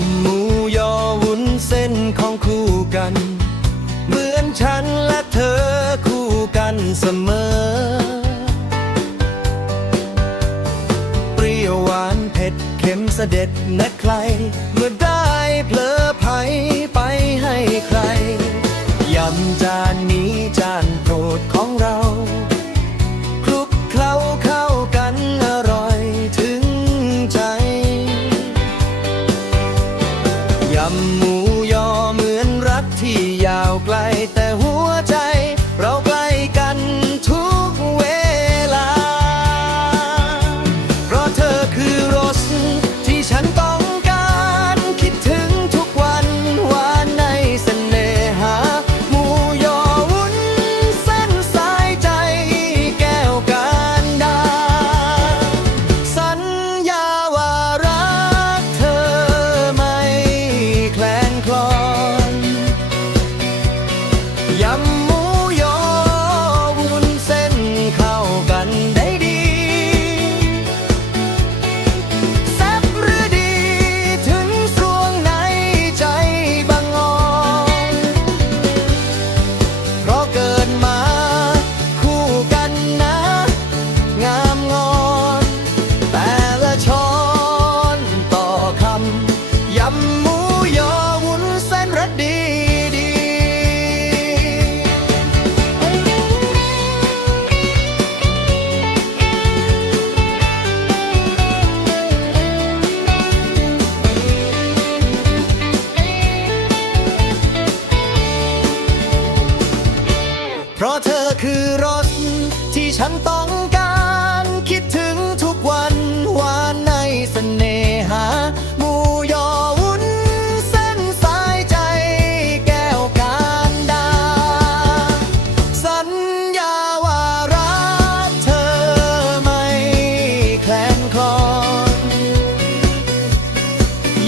ำหมูยอวุ้นเส้นของคู่กัน เหมือนฉันและเธอคู่กันเสมอ เปรี้ยวหวานเผ็ดเค็มเสด็จนะใคร เมื่อได้เพลอไพำหมูยอเหมือนรักที่ยาวไกลแต่หัวใจ เราก็ Yum. เธอคือรถ ที่ฉันต้องการคิดถึงทุกวันหวานในเสน่หาหมูยอวุ้นเส้นสายใจแก้วการดา สัญญาว่ารักเธอไม่แคลนคลอน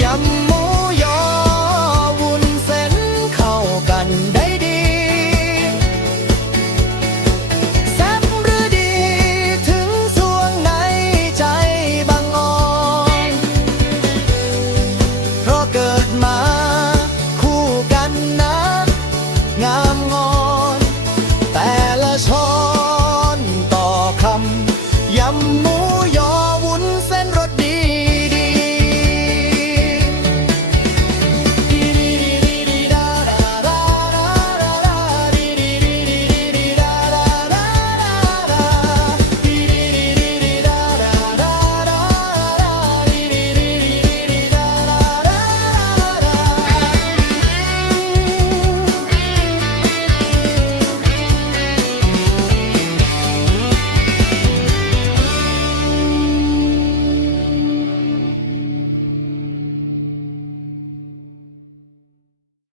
ยำหมูยอวุ้นเส้นเข้ากัน